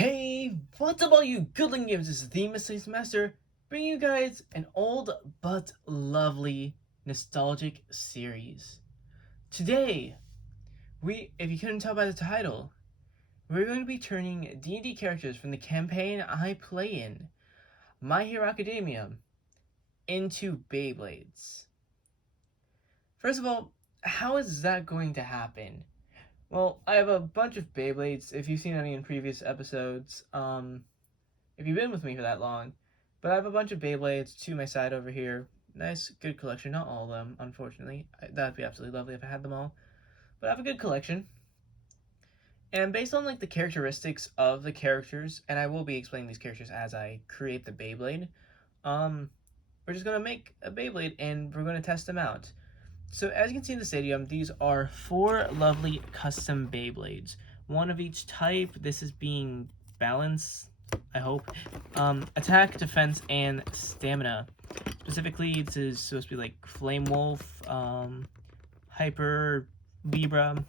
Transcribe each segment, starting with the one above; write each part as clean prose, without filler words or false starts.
Hey, what's up all you goodling games? This is the Mistakes Master, bringing you guys an old but lovely nostalgic series. Today, if you couldn't tell by the title, we're going to be turning D&D characters from the campaign I play in, My Hero Academia, into Beyblades. First of all, how is that going to happen? Well, I have a bunch of Beyblades. If you've seen any in previous episodes, if you've been with me for that long. But I have a bunch of Beyblades to my side over here. Nice, good collection. Not all of them, unfortunately. That'd be absolutely lovely if I had them all. But I have a good collection. And based on the characteristics of the characters, and I will be explaining these characters as I create the Beyblade, we're just gonna make a Beyblade and we're gonna test them out. So as you can see in the stadium, these are 4 lovely custom Beyblades. One of each type. This is being balanced, I hope. Attack, defense, and stamina. Specifically, this is supposed to be like Flame Wolf, Hyper, Libra,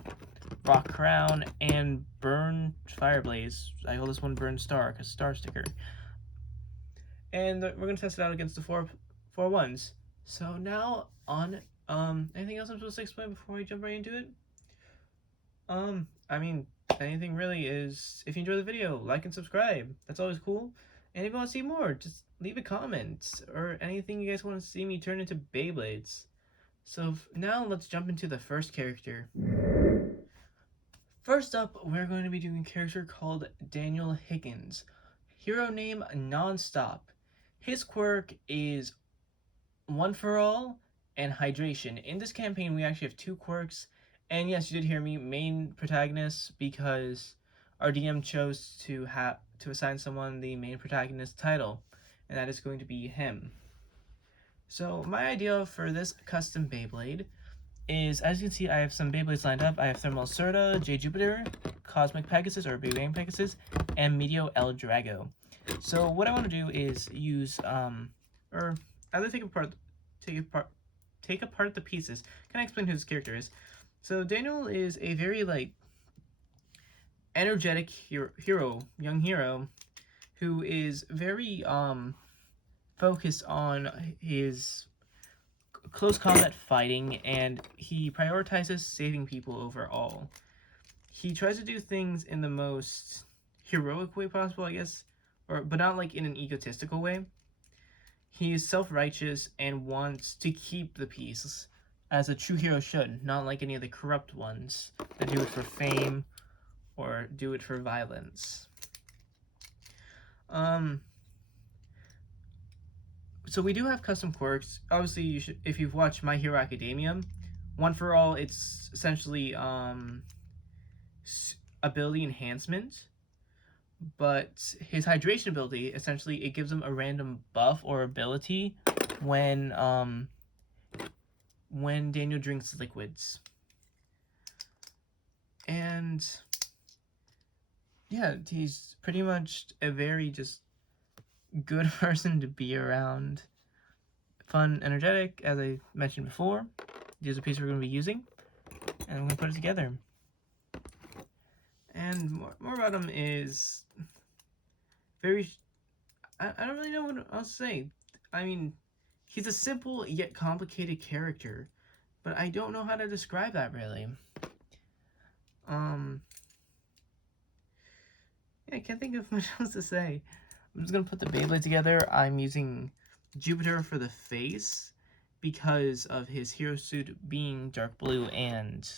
Rock Crown, and Burn Fireblaze. I call this one Burn Star, because Star Sticker. And we're going to test it out against the four ones. So now on, anything else I'm supposed to explain before we jump right into it? I mean, anything really is, if you enjoy the video, like and subscribe. That's always cool. And if you want to see more, just leave a comment or anything you guys want to see me turn into Beyblades. So now let's jump into the first character. First up, we're going to be doing a character called Daniel Higgins. Hero name Nonstop. His quirk is One for All and Hydration. In this campaign, we actually have 2 quirks. And yes, you did hear me, main protagonist, because our DM chose to assign someone the main protagonist title, and that is going to be him. So my idea for this custom Beyblade is, as you can see, I have some Beyblades lined up. I have Thermal Serta, J Jupiter, Cosmic Pegasus or Big Bang Pegasus, and Meteor El Drago. So what I want to do is use or either take apart the pieces. Can I explain who this character is? So Daniel is a very energetic young hero, who is very focused on his close combat fighting, and he prioritizes saving people overall. He tries to do things in the most heroic way possible, I guess, but not in an egotistical way. He is self-righteous and wants to keep the peace, as a true hero should, not like any of the corrupt ones that do it for fame or do it for violence. So we do have custom quirks. Obviously, you should, if you've watched My Hero Academia, One for All, it's essentially ability enhancement. But his hydration ability, essentially, it gives him a random buff or ability when Daniel drinks liquids. And yeah, he's pretty much a very just good person to be around. Fun, energetic, as I mentioned before. Here's a piece we're going to be using, and I'm going to put it together. And more about him is very, I don't really know what else to say. I mean, he's a simple yet complicated character, but I don't know how to describe that really. Yeah, I can't think of much else to say. I'm just gonna put the Beyblade together. I'm using Jupiter for the face because of his hero suit being dark blue and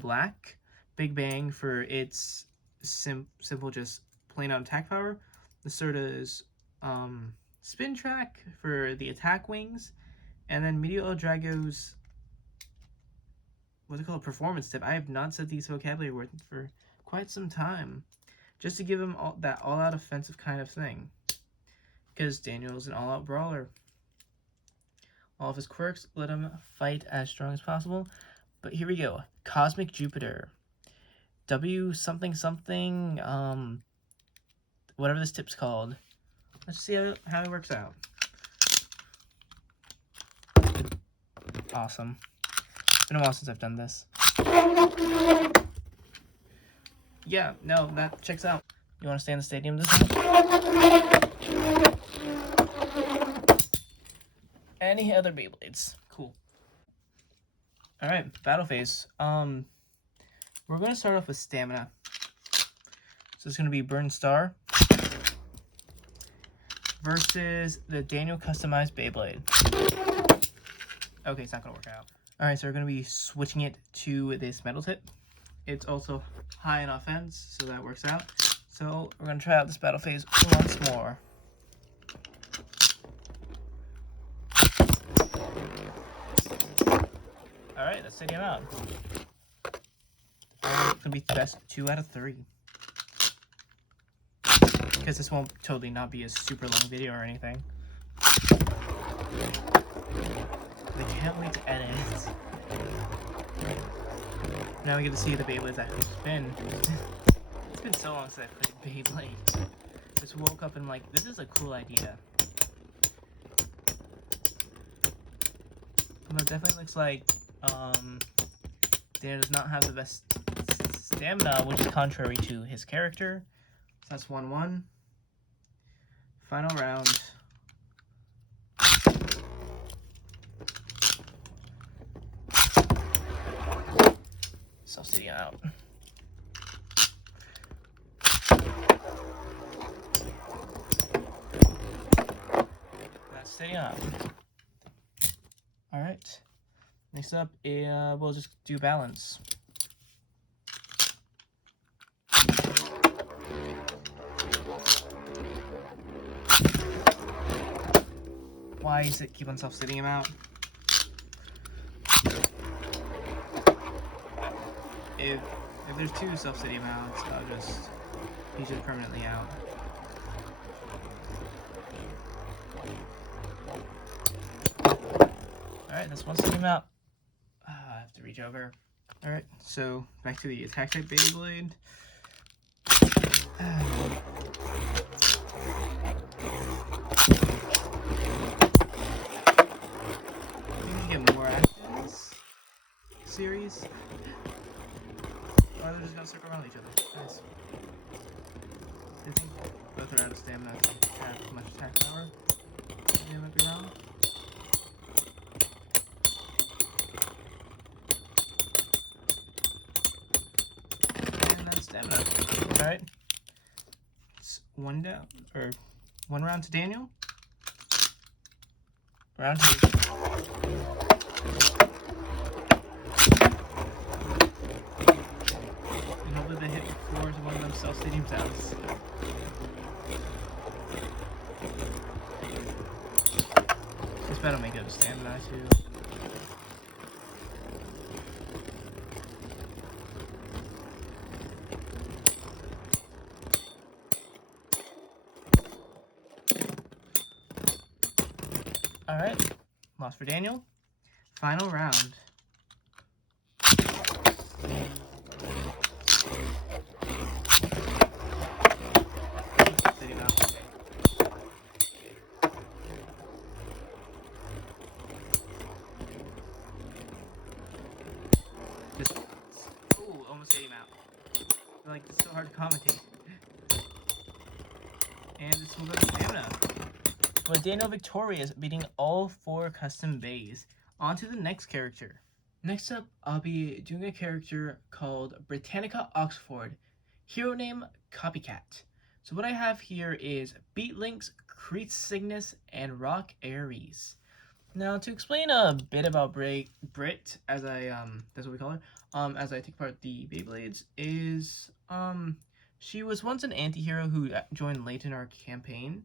black. Big Bang for its simple, just plain out attack power. The Serta's spin track for the attack wings, and then Meteor El Drago's, what's it called, performance tip. I have not said these vocabulary words for quite some time, just to give him that all-out offensive kind of thing, because Daniel's an all-out brawler. All of his quirks let him fight as strong as possible. But here we go. Cosmic Jupiter. W something something, whatever this tip's called. Let's see how it works out. Awesome. It's been a while since I've done this. yeah, no, that checks out. You want to stay in the stadium this time? Any other Beyblades? Cool. Alright, battle phase. We're going to start off with stamina. So it's going to be Burn Star versus the Daniel customized Beyblade. Okay, it's not going to work out. Alright, so we're going to be switching it to this metal tip. It's also high in offense, so that works out. So we're going to try out this battle phase once more. Alright, let's take him out. It's going to be the best 2 out of 3. Because this won't totally not be a super long video or anything. I can't wait to edit it. Now we get to see the Beyblades actually spin. It's been so long since I played Beyblade. Just woke up and I'm like, this is a cool idea. But it definitely looks like Daniel does not have the best stamina, which is contrary to his character. So that's 1-1. Final round. Self-stadium out. That's stadium out. Alright. Next up, we'll just do balance. Why does it keep on self-sitting him out? If there's 2 self-sitting outs, he's just permanently out. Alright, that's 1 sitting out. I have to reach over. Alright, so back to the attack type Beyblade. Series. Oh, they're just gonna circle around each other. Nice. I think both are out of stamina to have much attack power. They might be wrong. And then stamina. Alright. It's 1 down, or 1 round to Daniel. Round 2. Self-stadium sounds. This better make it a stamina too. Alright, lost for Daniel. Final round. Almost get him out. Like, it's so hard to commentate. And this will go to stamina. With Daniel victorious, beating all 4 custom bays. On to the next character. Next up, I'll be doing a character called Britannica Oxford. Hero name, Copycat. So what I have here is Beat Links, Crease Cygnus, and Rock Aries. Now, to explain a bit about Brit, as I, that's what we call her, as I take part the Beyblades, is, she was once an anti-hero who joined late in our campaign,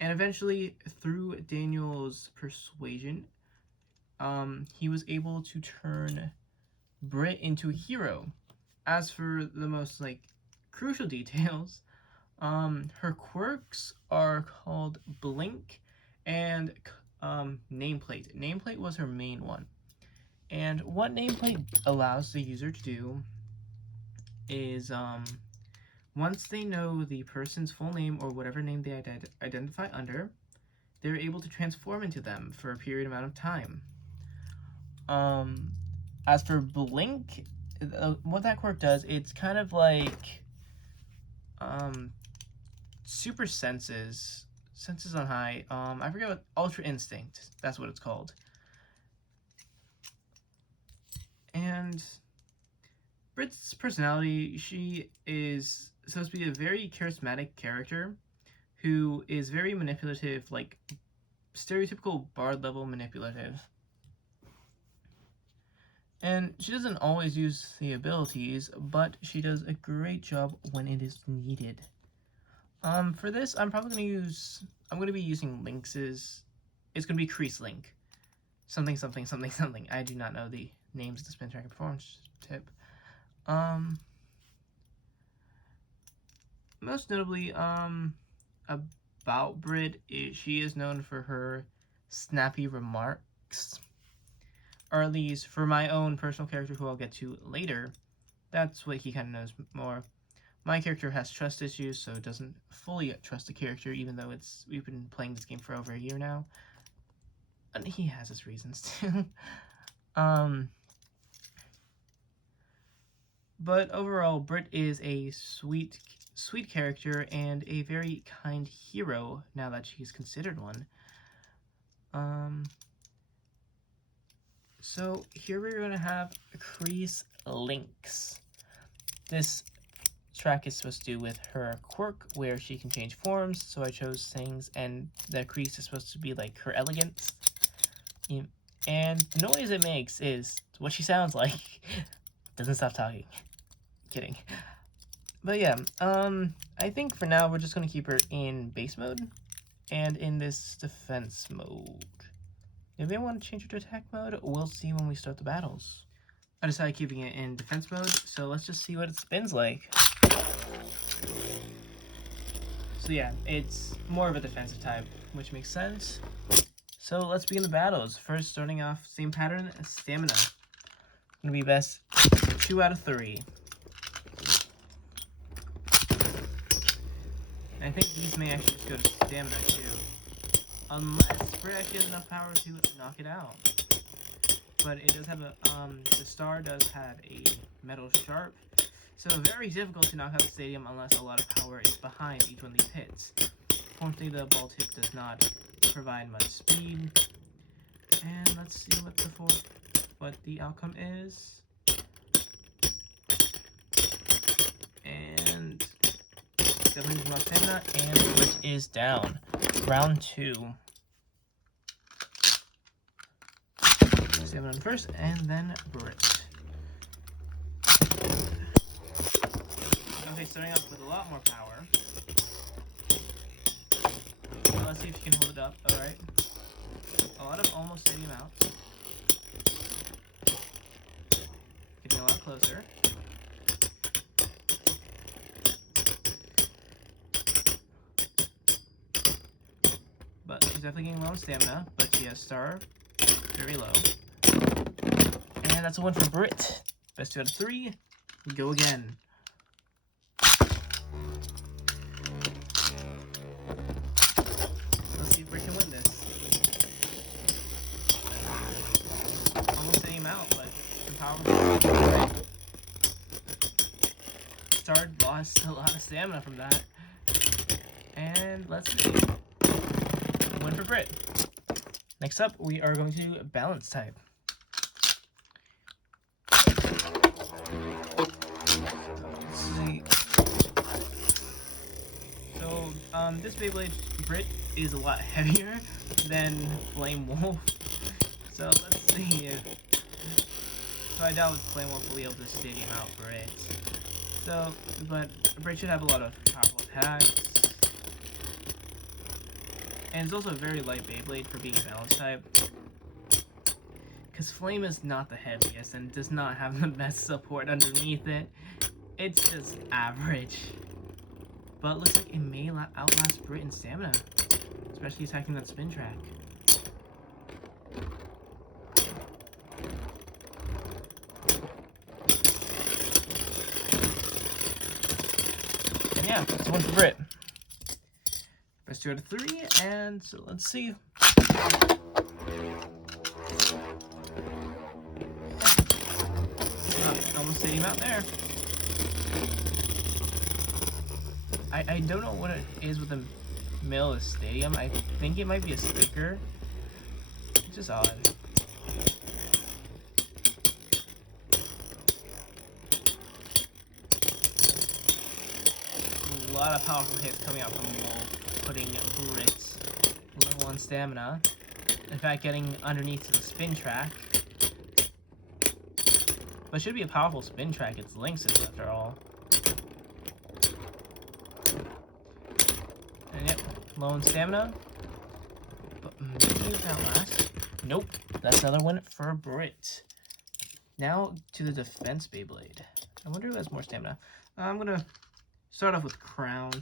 and eventually, through Daniel's persuasion, he was able to turn Brit into a hero. As for the most, crucial details, her quirks are called Blink and Nameplate. Nameplate was her main one. And what Nameplate allows the user to do is, once they know the person's full name or whatever name they identify under, they're able to transform into them for a period amount of time. As for Blink, what that quirk does, it's kind of like super senses on high. I forget what Ultra Instinct. That's what it's called. And Brit's personality, she is supposed to be a very charismatic character who is very manipulative, like stereotypical bard level manipulative. And she doesn't always use the abilities, but she does a great job when it is needed. For this, I'm going to be using Lynx's. It's going to be Crease Link. Something. I do not know the names of the spin track and performance tip. Most notably, about Brit, she is known for her snappy remarks. Or at least for my own personal character, who I'll get to later, that's what he kind of knows more. My character has trust issues, so doesn't fully trust the character, even though we've been playing this game for over a year now. And he has his reasons too. But overall, Brit is a sweet character and a very kind hero now that she's considered one. So here we're going to have Crease Links. This track is supposed to do with her quirk where she can change forms, so I chose things, and the crease is supposed to be like her elegance. And the noise it makes is what she sounds like. Doesn't stop talking. Kidding. But yeah, I think for now we're just going to keep her in base mode and in this defense mode. If we want to change her to attack mode, we'll see when we start the battles. I decided keeping it in defense mode, so let's just see what it spins like. So yeah, it's more of a defensive type, which makes sense. So let's begin the battles. First, starting off, same pattern, stamina. Gonna be best 2 out of 3. And I think these may actually just go to stamina too. Unless Brit actually has enough power to knock it out. But it does have the star does have a metal sharp. So very difficult to knock out the stadium unless a lot of power is behind each one of these hits. Fortunately, the ball tip does not provide much speed. And let's see what the outcome is. And definitely not stamina, and Brit is down. Round 2. Stamina first, and then Brit. Okay, starting off with a lot more power. So let's see if you can hold it up. Alright. A lot of almost stadium out. Getting a lot closer. But she's definitely getting low on stamina, but she has star very low. And that's a win for Brit. Best 2 out of 3. Go again. Let's see if Brit can win this. Almost getting him out, but the power was Star lost a lot of stamina from that. And let's see. Win for Brit. Next up, we are going to balance type. Let's see. So, this Beyblade Brit is a lot heavier than Flame Wolf. So let's see if. So I doubt Flame Wolf will be able to stadium out Brit. So, but Brit should have a lot of powerful attacks. And it's also a very light Beyblade for being a balance type. Because Flame is not the heaviest and does not have the best support underneath it. It's just average. But it looks like it may outlast Brit in stamina. Especially attacking that spin track. And yeah, it's one for Brit. Best 2 out of 3, and so let's see. Almost hitting him out there. I don't know what it is with the middle of the stadium. I think it might be a sticker. It's just odd. A lot of powerful hits coming out from Wolf, putting Brits level 1 stamina. In fact, getting underneath the spin track. But it should be a powerful spin track. It's Lynx's after all. And yep, low on stamina. But maybe that last. Nope, that's another one for Brit. Now to the defense Beyblade. I wonder who has more stamina. I'm gonna start off with Crown.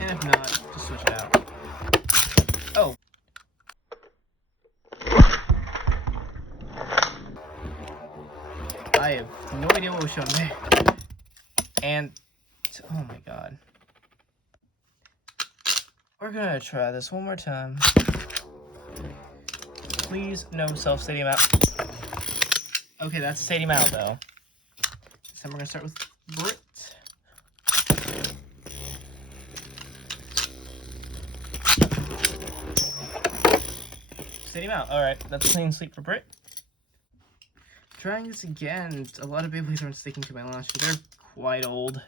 And if not, just switch it out. Oh. I have no idea what was shown there. And, oh my god. We're gonna try this one more time. Please, no self-stadium out. Okay, that's stadium out though. So we're gonna start with Brit. Stadium out. Alright, that's clean sweep for Brit. Trying this again. A lot of Beyblades aren't sticking to my launcher. They're quite old.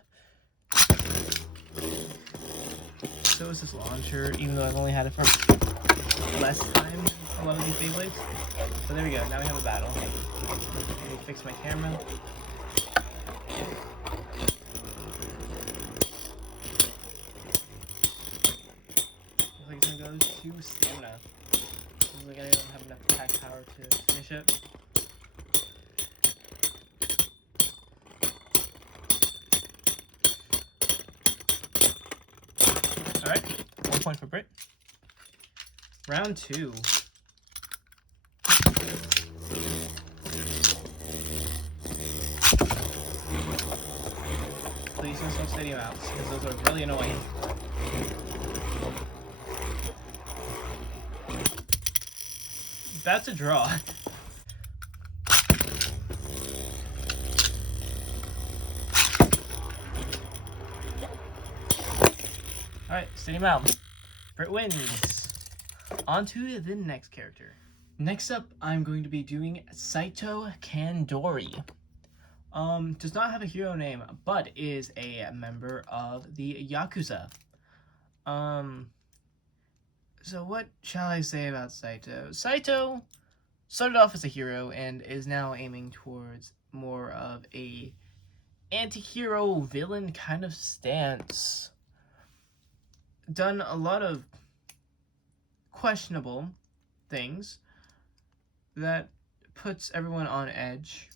So is this launcher, even though I've only had it for less time than a lot of these Beyblades. So there we go. Now we have a battle. Let me fix my camera. Looks like it's gonna go to stamina. Looks like I don't have enough attack power to finish it. Alright, 1 point for Brit. Round 2. Please no self-stadium outs, because those are really annoying. That's a draw. Alright, stadium out. Brit wins. On to the next character. Next up, I'm going to be doing Saito Kandori. Does not have a hero name, but is a member of the Yakuza. So what shall I say about Saito? Saito started off as a hero and is now aiming towards more of a anti-hero villain kind of stance. Done a lot of questionable things that puts everyone on edge,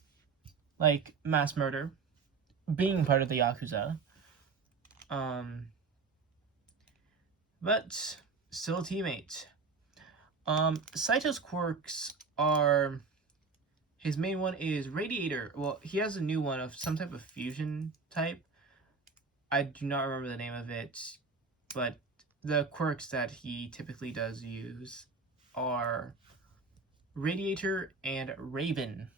like mass murder, being part of the Yakuza, but still a teammate. Saito's quirks are, his main one is Radiator. Well, he has a new one of some type of fusion type. I do not remember the name of it, but the quirks that he typically does use are Radiator and Raven.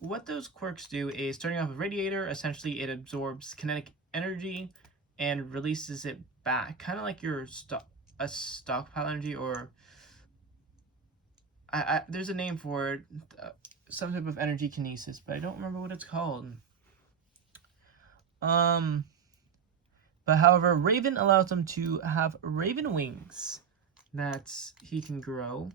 What those quirks do is, starting off with Radiator, essentially it absorbs kinetic energy and releases it back, kind of like your stockpile energy, or there's a name for it, some type of energy kinesis, but I don't remember what it's called. But however, Raven allows him to have Raven wings that he can grow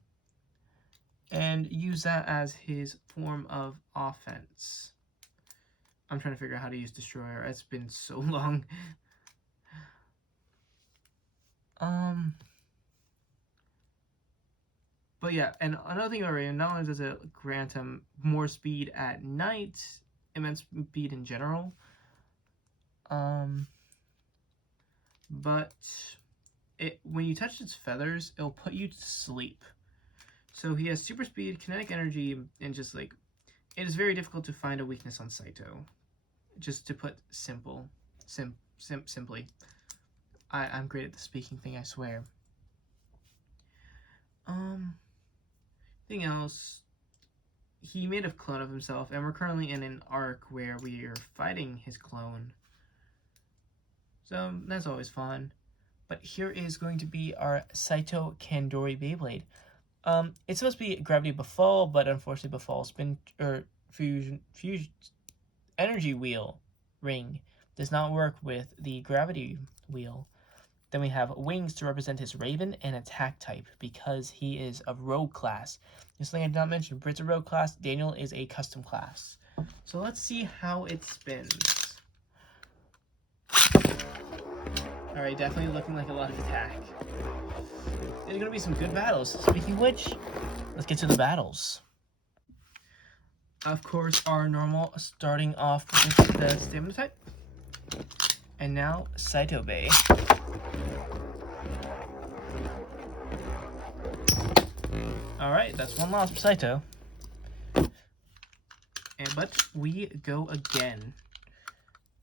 and use that as his form of offense. I'm trying to figure out how to use Destroyer. It's been so long. But yeah, and another thing about Raven, not only does it grant him more speed at night, immense speed in general, but when you touch its feathers, it'll put you to sleep. So he has super speed, kinetic energy, and just like, it is very difficult to find a weakness on Saito. Just to put simply. I'm great at the speaking thing, I swear. Thing else, he made a clone of himself, and we're currently in an arc where we are fighting his clone. So that's always fun. But here is going to be our Saito Kandori Beyblade. It's supposed to be Gravity Befall, but unfortunately Befall Spin or Fusion Energy Wheel Ring does not work with the Gravity Wheel. Then we have Wings to represent his Raven and Attack type because he is a Rogue class. Just like I did not mention, Brit's a Rogue class, Daniel is a Custom class. So let's see how it spins. Alright, definitely looking like a lot of attack. There's gonna be some good battles. Speaking of which, let's get to the battles. Of course, our normal starting off with the stamina type. And now, Saito Bay. Alright, that's one loss for Saito. But we go again.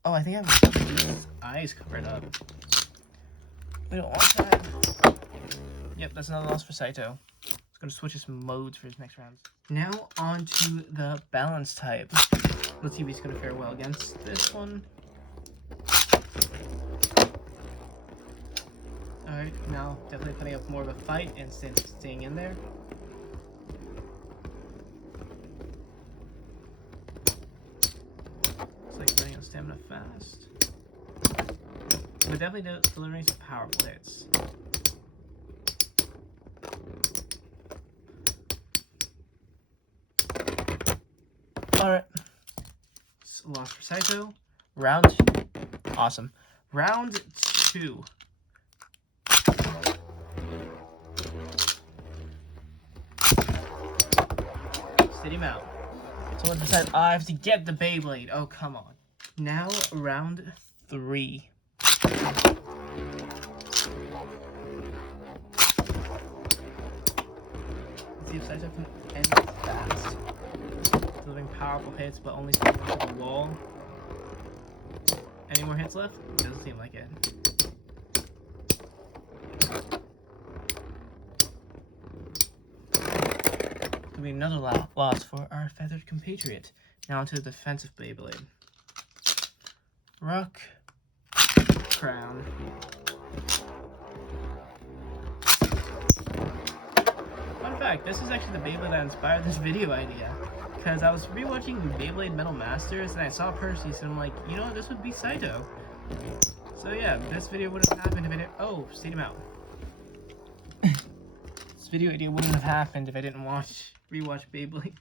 Oh, I think I have his eyes covered up. We don't want that. Yep, that's another loss for Saito. He's going to switch his modes for his next round. Now on to the balance type. Let's see if he's going to fare well against this one. Alright, now definitely putting up more of a fight and staying in there. It's like running out of stamina fast. But definitely delivering some powerful hits. Alright. Loss for Saito. Round. Awesome. Round 2. Steady him out. So let's decide I have to get the Beyblade. Oh, come on. Now, round 3. Let's see if Saito can end it fast. Delivering powerful hits, but only sticking to the wall. Any more hits left? Doesn't seem like it. Gonna be another loss for our feathered compatriot. Now onto the defensive Beyblade. Rock. Crown. Fun fact, this is actually the Beyblade that inspired this video idea. Because I was rewatching Beyblade Metal Masters and I saw Perseus and I'm like, you know what, this would be Saito. So yeah, this video wouldn't have happened if I didn't... Oh, stayed him out. This video idea wouldn't have happened if I didn't rewatch Beyblade.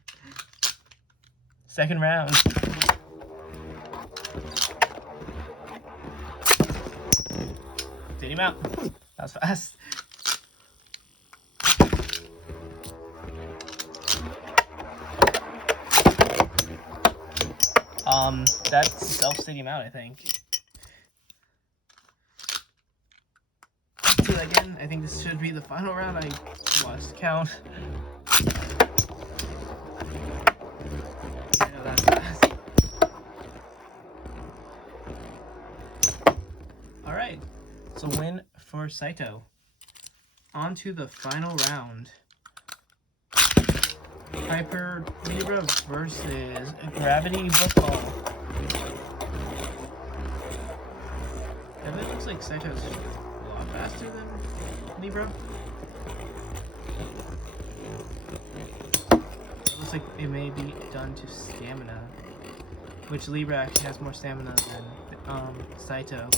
Second round. Stayed him out. That was fast. That's self-stadium out, I think. Let's do that again. I think this should be the final round. I lost count. I know that's fast. Alright, so win for Saito. On to the final round. Hyper Libra versus Gravity Football. It looks like Saito's a lot faster than Libra. It looks like it may be done to stamina, which Libra actually has more stamina than Saito.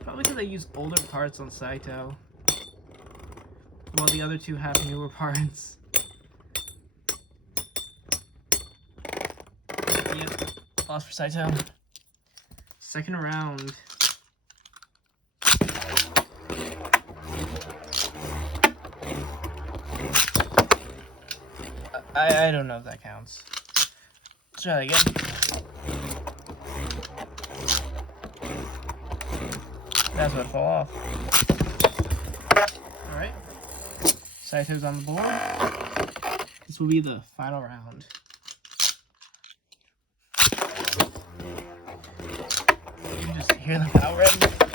Probably because I use older parts on Saito, while the other two have newer parts. Yep, loss for Saito. Second round. I don't know if that counts. Let's try that again. That's what fall off. Alright. Saito's on the board. This will be the final round. You can just hear the power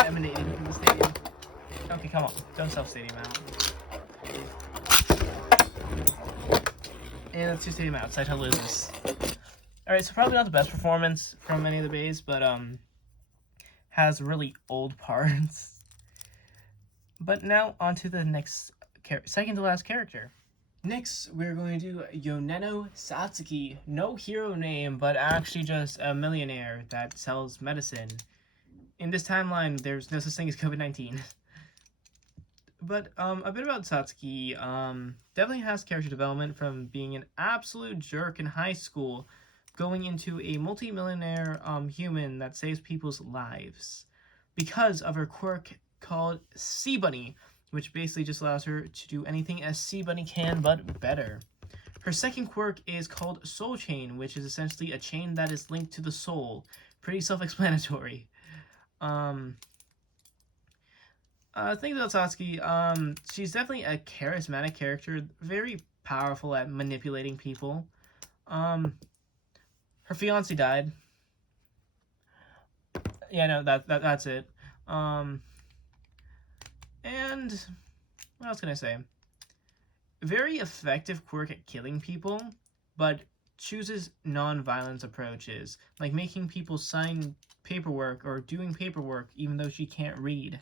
emanating from the stadium. Oh. Okay, come on. Don't self-stadium out. And let's do stadium out, so I lose this. Alright, so probably not the best performance from any of the bays, but has really old parts. But now on to the next, second to last character. Next, we're going to do Yoneno Satsuki. No hero name, but actually just a millionaire that sells medicine. In this timeline, there's no such thing as COVID-19. But a bit about Satsuki. Definitely has character development from being an absolute jerk in high school, going into a multi-millionaire human that saves people's lives because of her quirk called Sea Bunny, which basically just allows her to do anything a sea bunny can, but better. Her second quirk is called Soul Chain, which is essentially a chain that is linked to the soul. Pretty self-explanatory. Thing about Satsuki, she's definitely a charismatic character, very powerful at manipulating people. Her fiancé died. Yeah, no, that's it. And what else can I say? Very effective quirk at killing people, but chooses non-violence approaches, like making people sign paperwork or doing paperwork even though she can't read.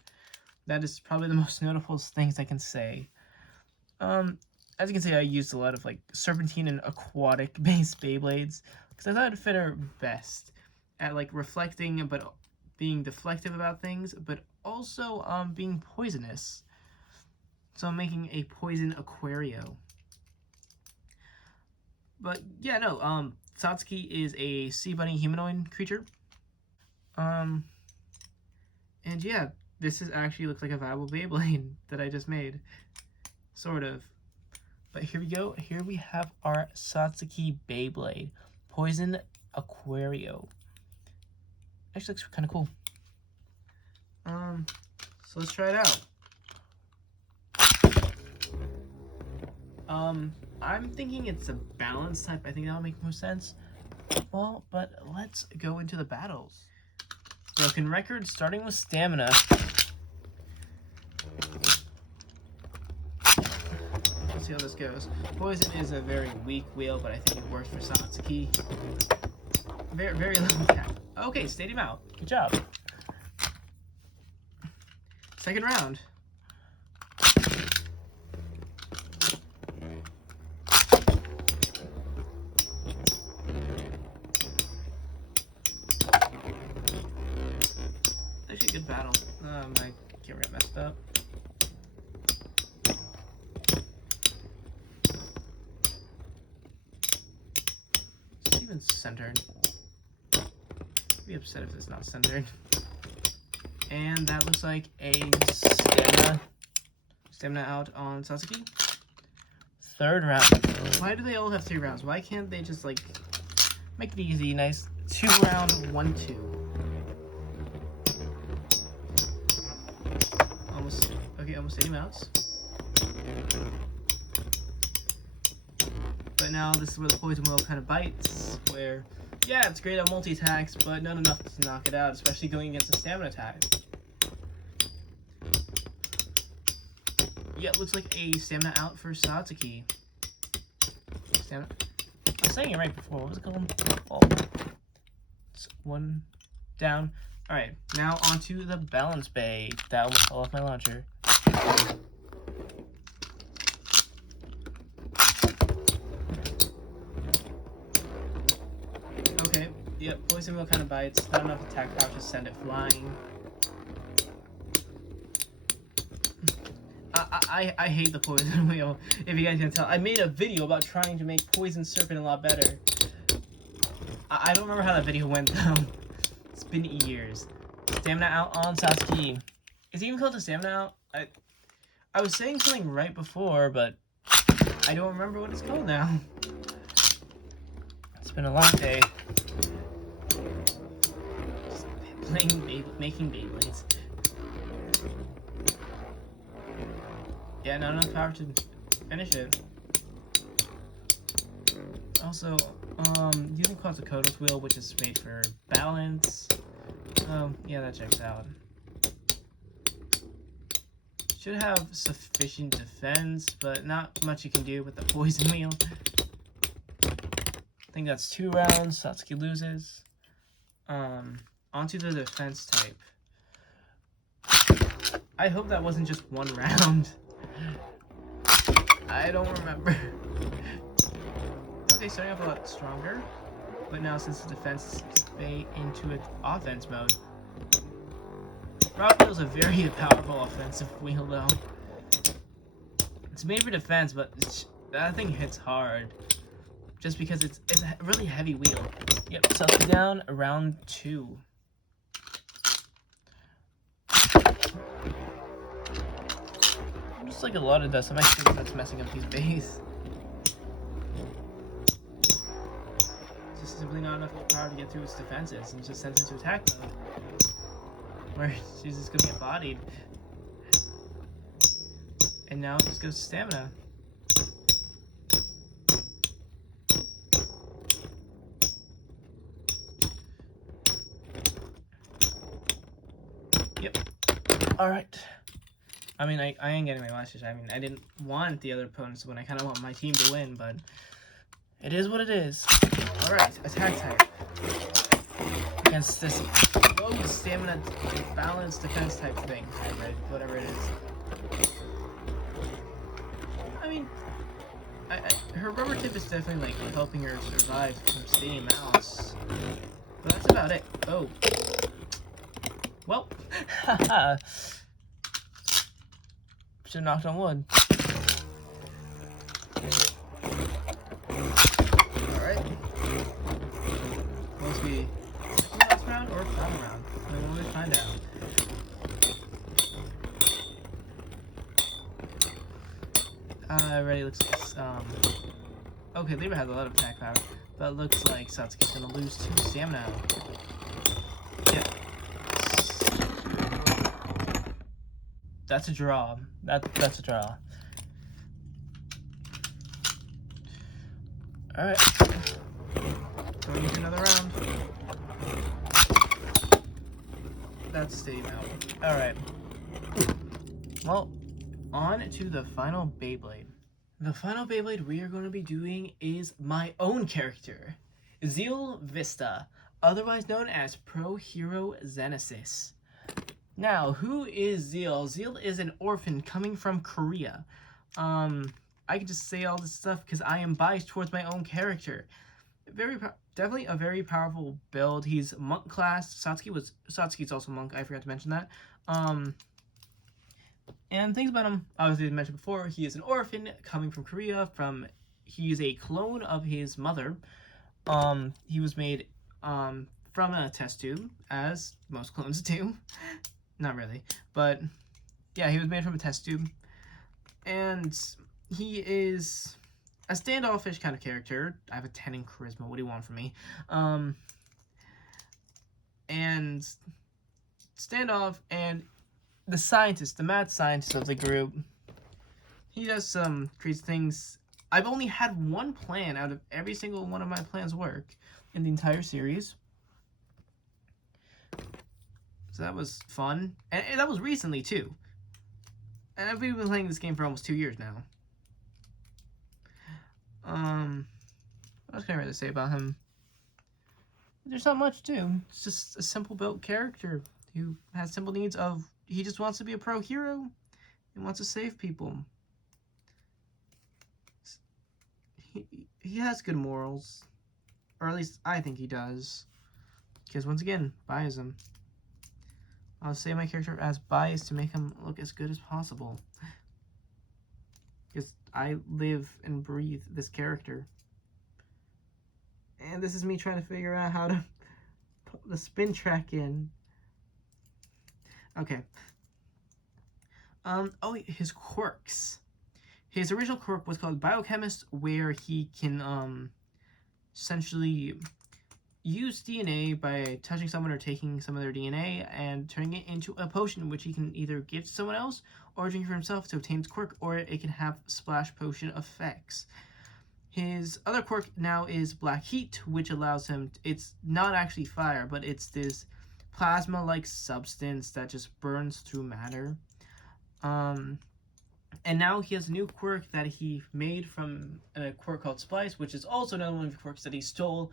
That is probably the most notable things I can say. As you can see, I used a lot of like serpentine and aquatic based beyblades because I thought it'd fit her best at like reflecting but being deflective about things, but also being poisonous. So I'm making a poison aquario. But yeah, no, Satsuki is a sea bunny humanoid creature. And yeah, this is actually looks like a viable Beyblade that I just made. Sort of. But here we go. Here we have our Satsuki Beyblade. Poison Aquario. Actually looks kind of cool. So let's try it out. I'm thinking it's a balance type. I think that'll make more sense. Well, but let's go into the battles. Broken record, starting with stamina. Let's see how this goes. Poison is a very weak wheel, but I think it works for Satsuki. Very low attack. Okay, stayed him out. Good job. Second round. Actually, a good battle. My camera got messed up. It's even centered. I'd be upset if it's not centered. And that looks like a stamina out on Satsuki. Third round. Why do they all have 3 rounds? Why can't they just like make it easy, nice 2-round 1-2? Almost 80 mounts. But now this is where the poison wheel kind of bites, where yeah, it's great at multi-attacks, but not enough to knock it out, especially going against a stamina attack. Yeah, it looks like a stamina out for Satsuki. Stamina. I was saying it right before. What was it called? Oh. It's 1 down. Alright, now onto the balance bay. That almost fell off my launcher. Okay, yep, poison wheel kind of bites. Not enough attack power to send it flying. I hate the poison wheel, if you guys can tell. I made a video about trying to make poison serpent a lot better. I don't remember how that video went though. It's been years. Stamina out on Satsuki. Is it even called a stamina out? I was saying something right before, but I don't remember what it's called now. It's been a long day. Just making Beyblades. Yeah, not enough power to finish it. Also, using Quetzalcoatl's wheel, which is made for balance. Yeah, that checks out. Should have sufficient defense, but not much you can do with the poison wheel. I think that's 2 rounds. Satsuki loses. Onto the defense type. I hope that wasn't just 1 round. I don't remember. Okay, starting off a lot stronger. But now since the defense is into its offense mode. Rock wheel is a very powerful offensive wheel though. It's made for defense, but that thing hits hard. Just because it's a really heavy wheel. Yep, Satsuki down, round 2. Just like a lot of dust on my stick that's messing up these bays. Just simply not enough power to get through its defenses and just sends into attack mode. Where she's just gonna get bodied. And now it just goes to stamina. Yep. Alright. I mean, I ain't getting my masters. I mean, I didn't want the other opponents to win. I kind of want my team to win, but it is what it is. Alright, attack type. Against this low stamina, balanced defense type thing. Hybrid, whatever it is. I mean, her rubber tip is definitely like helping her survive from staying mouse. But that's about it. Oh. Well, haha. Should have knocked on wood. Alright. Must be last round or final round. We'll really find out. Already looks like okay, Libra has a lot of attack power, but it looks like Satsuki's gonna lose 2 stamina. Yep. That's a draw. That's a draw. Alright. Going into another round. That's staying out. Alright. Well, on to the final Beyblade. The final Beyblade we are going to be doing is my own character, Zeal Vista, otherwise known as Pro Hero Zenesis. Now, who is Zeal? Zeal is an orphan coming from Korea. I can just say all this stuff because I am biased towards my own character. Definitely a very powerful build. He's monk class. Satsuki's also monk. I forgot to mention that. And things about him, obviously I mentioned before, he is an orphan coming from Korea. He is a clone of his mother. He was made from a test tube, as most clones do. Not really, but yeah, he was made from a test tube. And he is a standoffish kind of character. I have a 10 in charisma. What do you want from me? And standoff, and the scientist, the mad scientist of the group, he does some crazy things. I've only had one plan out of every single one of my plans work in the entire series. So that was fun. And that was recently, too. And I've been playing this game for almost 2 years now. What else can I really say about him? There's not much, too. It's just a simple built character who has simple needs of, he just wants to be a pro hero. He wants to save people. He has good morals. Or at least I think he does. Because once again, biasm. I'll say my character as biased to make him look as good as possible. Because I live and breathe this character. And this is me trying to figure out how to put the spin track in. Okay. Oh, his quirks. His original quirk was called Biochemist, where he can essentially use DNA by touching someone or taking some of their DNA and turning it into a potion, which he can either give to someone else or drink for himself to obtain his quirk, or it can have splash potion effects. His other quirk now is Black Heat, which allows him, it's not actually fire, but it's this plasma-like substance that just burns through matter. And now he has a new quirk that he made from a quirk called Splice, which is also another one of the quirks that he stole,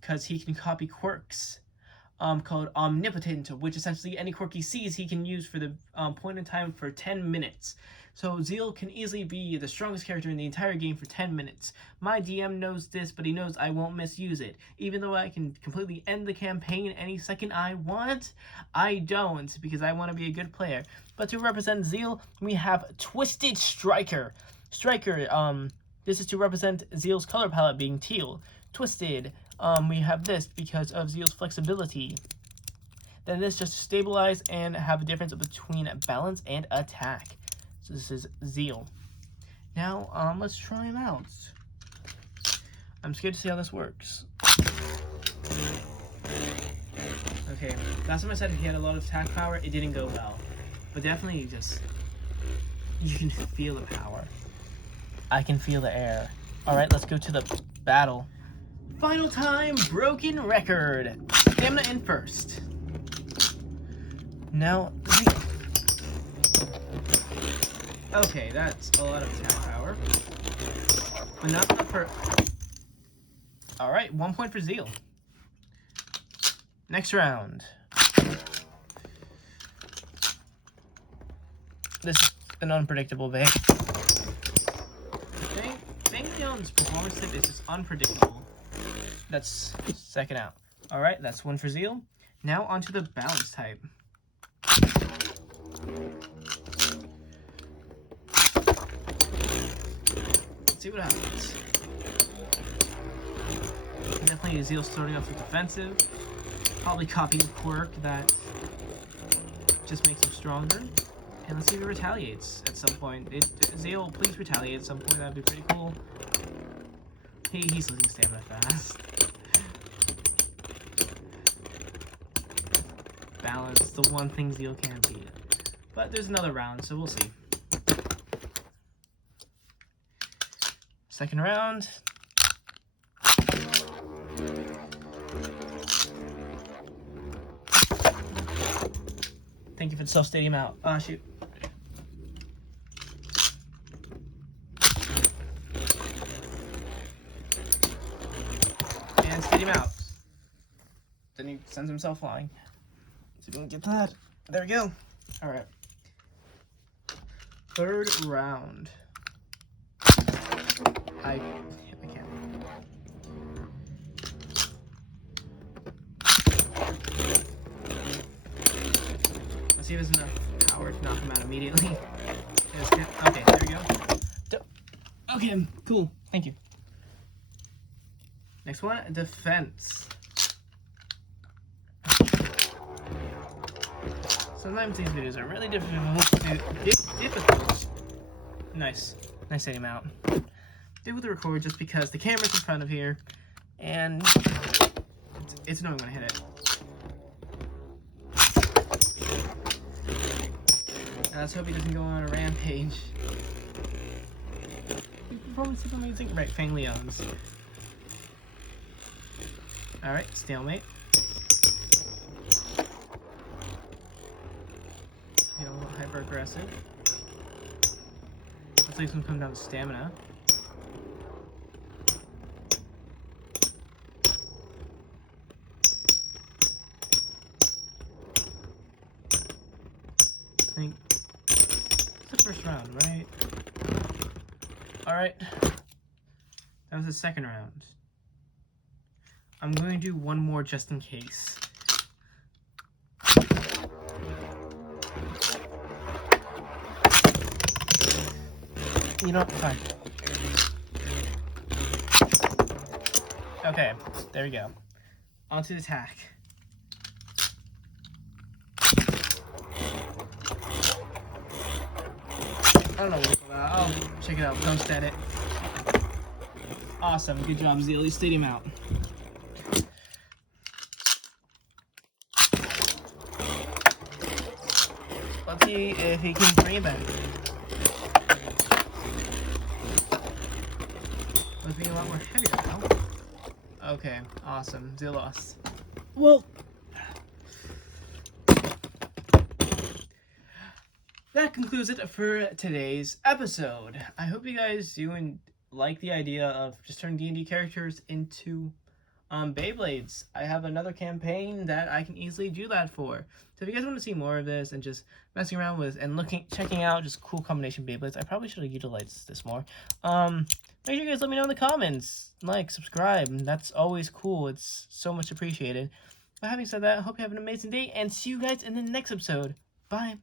because he can copy quirks called Omnipotent, which essentially any quirk he sees he can use for the point in time for 10 minutes. So Zeal can easily be the strongest character in the entire game for 10 minutes. My DM knows this, but he knows I won't misuse it. Even though I can completely end the campaign any second I want, I don't, because I want to be a good player. But to represent Zeal, we have Twisted Striker. This is to represent Zeal's color palette being teal. Twisted, we have this because of Zeal's flexibility. Then this just to stabilize and have a difference between balance and attack. So this is Zeal. Now, let's try him out. I'm scared to see how this works. Okay, last time I said he had a lot of attack power, it didn't go well. But definitely you can feel the power. I can feel the air. Alright, let's go to the battle. Final time, broken record. Stamina in first. Now, okay, that's a lot of attack power. But not enough for... Alright, 1 point for Zeal. Next round. This is an unpredictable bait. Fangion's performance tip is just unpredictable. That's second out. Alright, that's 1 for Zeal. Now onto the balance type. Let's see what happens. Definitely Zeal starting off with defensive. Probably copying a quirk that just makes him stronger. And let's see if he retaliates at some point. Zeal, please retaliate at some point. That'd be pretty cool. He's losing stamina fast. Balance, the one thing Zeal can't beat. But there's another round, so we'll see. Second round. Thank you for the self-stadium out. Ah, shoot. And stadium out. Then he sends himself flying. See if we can get that. There we go. Alright. Third round. I can't. Let's see if there's enough power to knock him out immediately. Okay, there we go. Okay, cool. Thank you. Next one, defense. Sometimes these videos are really difficult. Nice setting out. Do with the record just because the camera's in front of here, and it's annoying when I hit it. Let's hope he doesn't go on a rampage. His performance is amazing. Right, Fang Leon's. Alright, stalemate. You know, a little hyper aggressive. Looks like it's gonna come down to stamina. I think it's the first round, right? Alright. That was the second round. I'm going to do one more just in case. You know, fine. Okay, there we go. On to the attack. I don't know what it's about. I'll check it out. Don't stat it. Awesome. Good job, Zeal. You stayed him out. Let's see if he can bring it back. It's being a lot more heavier now. Okay, awesome. Zeal lost. Well, that concludes it for today's episode. I hope you guys do like the idea of just turning D&D characters into Beyblades. I have another campaign that I can easily do that for. So if you guys want to see more of this and just messing around with and checking out just cool combination Beyblades, I probably should have utilized this more. Make sure you guys let me know in the comments. Like, subscribe. That's always cool. It's so much appreciated. But having said that, I hope you have an amazing day and see you guys in the next episode. Bye.